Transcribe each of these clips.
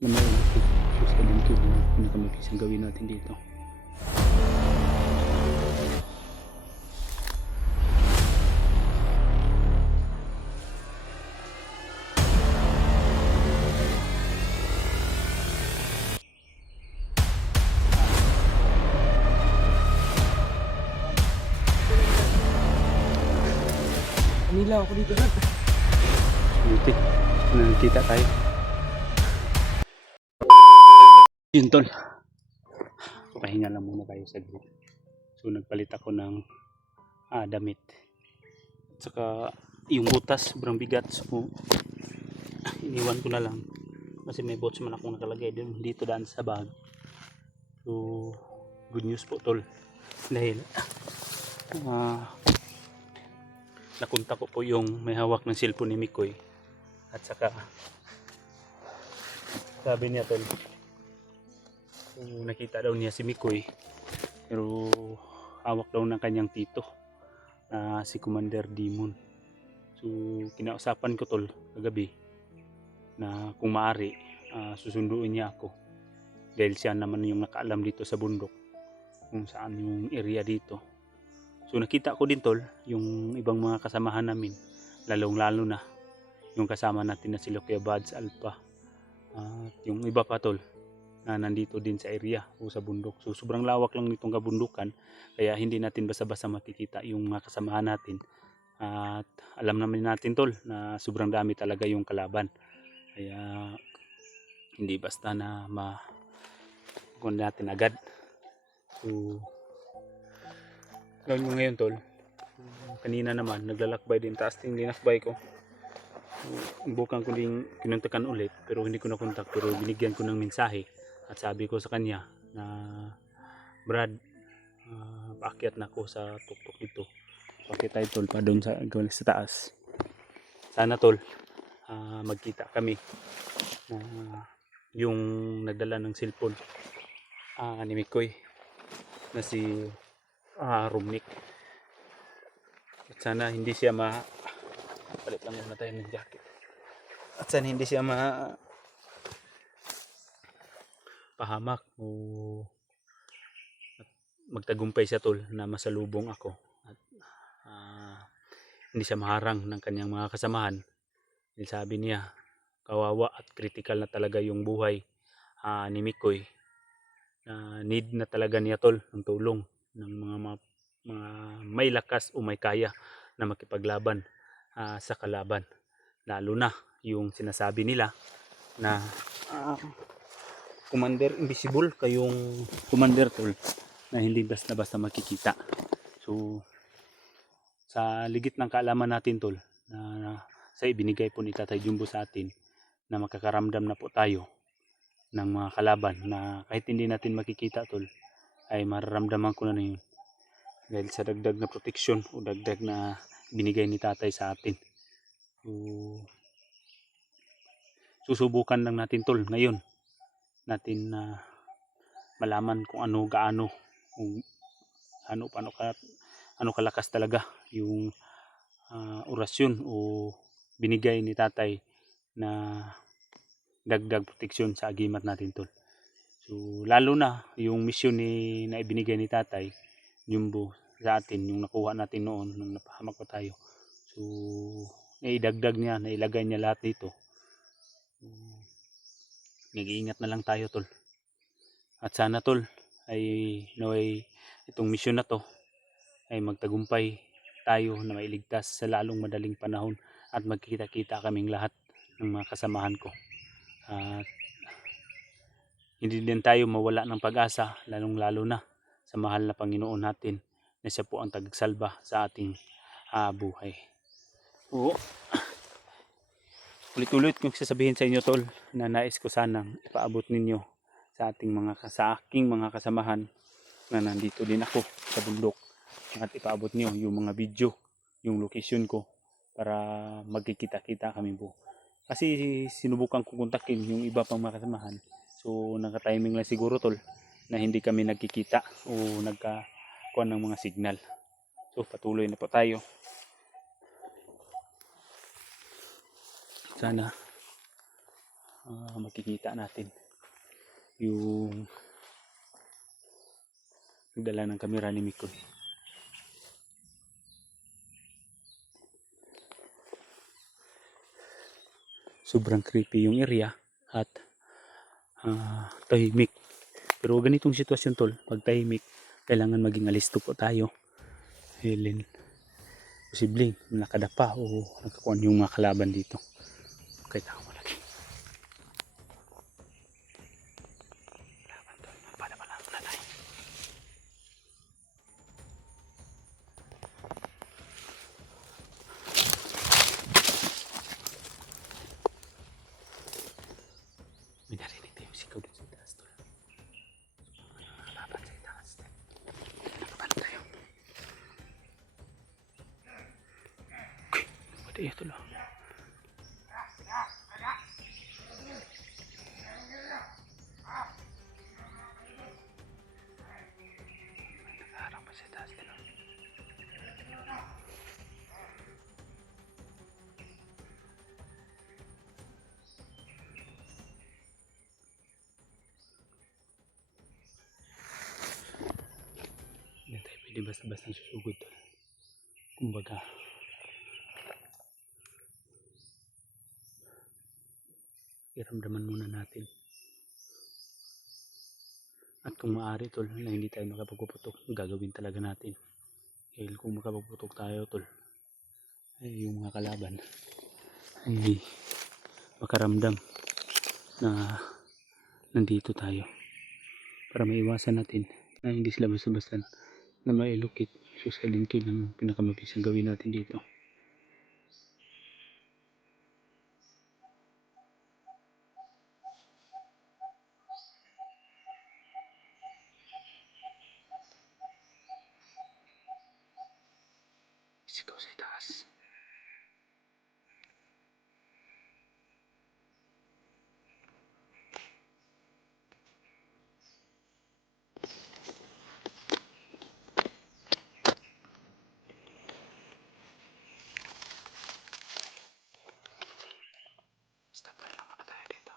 na may electric fuse ka din tube na pinakamabilis ang gawin natin dito. Kanila ako dito lang. Buti, nakikita tayo. Yun tol, pahinga lang muna tayo sa group. So nagpalit ako ng damit. At saka yung butas, sobrang bigat. So iniwan ko na lang. Kasi may bots man akong nakalagay dito daan sa bag. So good news po tol. Dahil nakunta ko po yung may hawak ng cellphone ni Mikoy. At saka sabi niya tol, so, nakita daw niya si Mikoy pero hawak daw ng kanyang tito na si Commander Demon. So kinausapan ko tol kagabi na kung maaari susunduin niya ako dahil siya naman yung nakaalam dito sa bundok kung saan yung area dito. So nakita ko din tol yung ibang mga kasamahan namin, lalong lalo na yung kasama natin na si Kuya Bads Alpha at yung iba pa tol na nandito din sa area o sa bundok. So sobrang lawak lang nitong kabundukan kaya hindi natin basta-basta makikita yung mga kasamahan natin. At alam naman natin tol na sobrang dami talaga yung kalaban. Kaya hindi basta na kung natin agad. So gawin ko ngayon tol. Kanina naman naglalakbay din, taas din linakbay ko. Bukan ko din kinuntakan ulit pero hindi ko nakontak, pero binigyan ko ng mensahe at sabi ko sa kanya na Brad, paakyat na ako sa tuktok dito. Paakyat tayo tol pa doon sa taas. Sana tol magkita kami yung nagdala ng cellphone ni Mikoy na si Rumnik. At sana hindi siya palit lang muna tayo ng jacket. At sana hindi siya pahamak o magtagumpay siya tol na masalubong ako at hindi siya maharang ng kanyang mga kasamahan. Dahil sabi niya kawawa at critical na talaga yung buhay ni Mikoy. Need na talaga niya tol ng tulong ng mga may lakas o may kaya na makipaglaban sa kalaban, lalo na yung sinasabi nila na Commander Invisible kayong Commander tol na hindi basta-basta makikita. So sa ligit ng kaalaman natin tol na sa ibinigay po ni Tatay Jumbo sa atin na makakaramdam na po tayo ng mga kalaban na kahit hindi natin makikita tol ay mararamdaman ko na yun dahil sa dagdag na proteksyon o dagdag na binigay ni Tatay sa atin. So, susubukan lang natin tol ngayon natin na malaman kung gaano kalakas talaga yung orasyon o binigay ni Tatay na dagdag proteksyon sa agimat natin tol. So lalo na yung misyon na ibinigay ni Tatay Jumbo sa atin, yung nakuha natin noon nung napahamak pa tayo. So naidagdag niya, nailagay niya lahat dito. Nag-iingat na lang tayo tol. At sana tol ay naway itong misyon na to ay magtagumpay tayo na mailigtas sa lalong madaling panahon at magkita-kita kaming lahat ng mga kasamahan ko. At hindi din tayo mawala ng pag-asa, lalong lalo na sa mahal na Panginoon natin na siya po ang tagagsalba sa ating buhay. Oo. Ulit-ulit kong sasabihin sa inyo tol na nais ko sanang ipaabot ninyo sa aking mga kasamahan na nandito din ako sa bundok at ipaabot niyo yung mga video, yung location ko para magkikita-kita kami po. Kasi sinubukan kong kontakin yung iba pang mga kasamahan. So naka-timing lang siguro tol na hindi kami nagkikita o nagkakuha ng mga signal. So patuloy na po tayo. Sana makikita natin yung nagdala ng kamera ni Mikoy. Sobrang creepy yung area at tahimik. Pero ganitong sitwasyon tol, pag tahimik, kailangan maging alisto po tayo. Helen, posibleng nakadapa o nakakuan yung mga kalaban dito. Okay, tao mo lagi. Laban tol, padapala na tayo. May narinig tayo sigaw dun sa itaas tol. Mga laban sa itaas tol. Nakaban tayo. Okay, pati ito lang. Nakaharap pa sa itaas tol. Hindi tayo pwede basta-basta susugod tol. Kumbaga, iramdaman muna natin. At kung maaari tol, na hindi tayo makapagpuputok, gagawin talaga natin. Dahil kung makapagputok tayo tol, ay yung mga kalaban ay makaramdam na nandito tayo. Para maiwasan natin na hindi sila basta-basta na mailukit. So silent kill ang pinakamabisang gawin natin dito. Sigaw sa itaas. Stop lang muna tayo dito.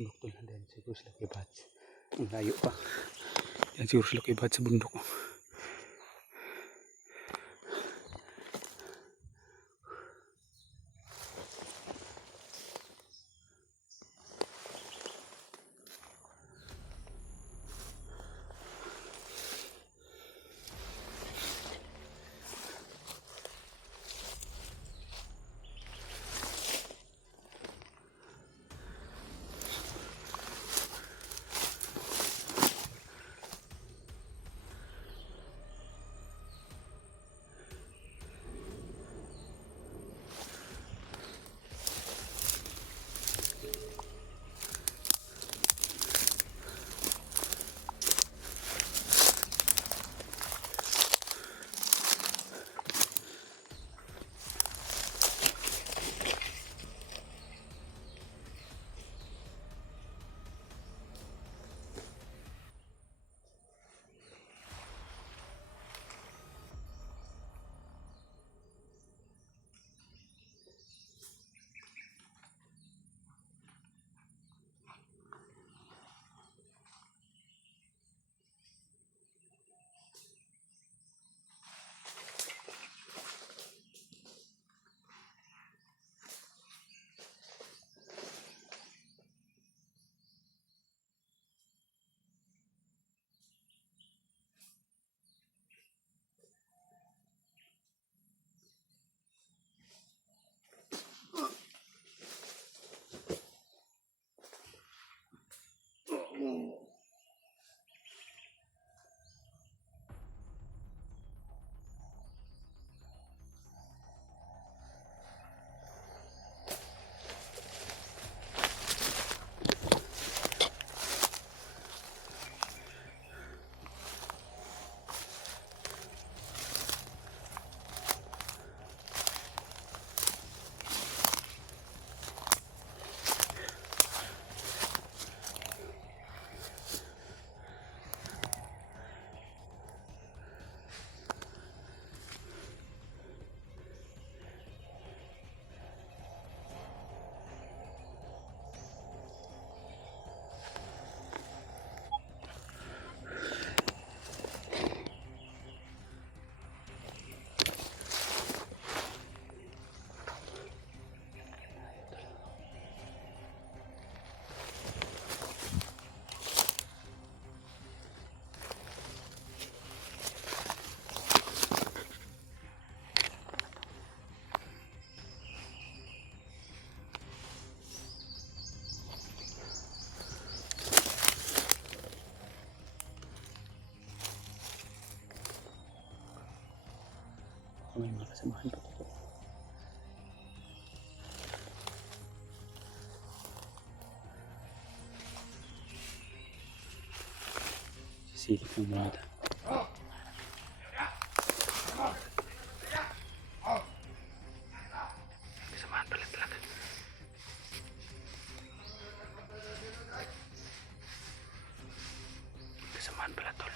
bundok tol. Then siguro sila kay Bats. Ang layo pa. Yan siguro sila kay Bats sa bundok. May mga kasamahan pa dito. Sisilip ng mga mata. Kasamahan pala talaga. Kasamahan pala tol.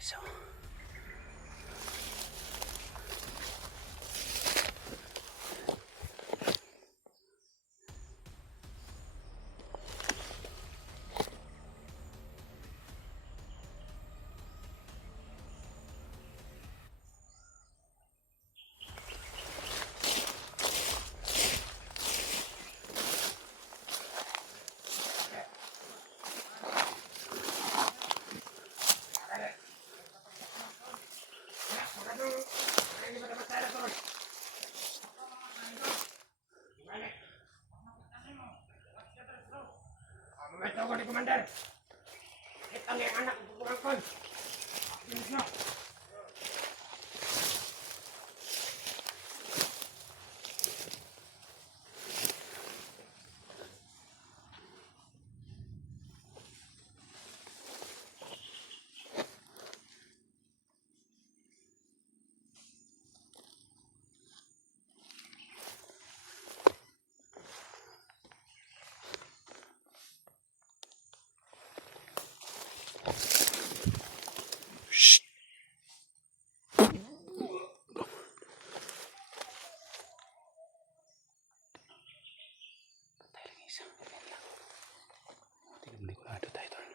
So, Membantu ko ni Komander. Kita ang anak ng pagkakon. Bilis na. shh. Patay lang isa. Ayan lang. Tingnan mo na kulado tayo tol.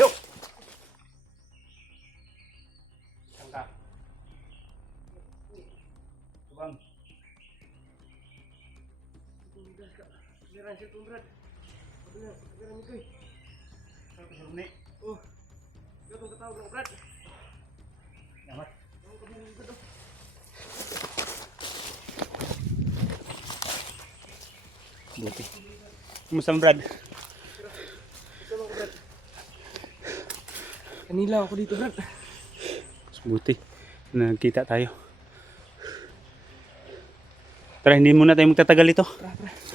Yo! Saan ka? Subang. Siran siya itong Brad. Sabi na, siran ni Koy. Saan ka sarong ni? Oh, ikaw itong katawag ng Brad. Yamat. Ang kabilang likod oh. Buti. Kumusta mo, Brad? Ito lang Brad. Kanila ako dito Brad. Buti. Nagkita tayo. Tara, hindi muna tayo magtatagal ito. Tara, tara.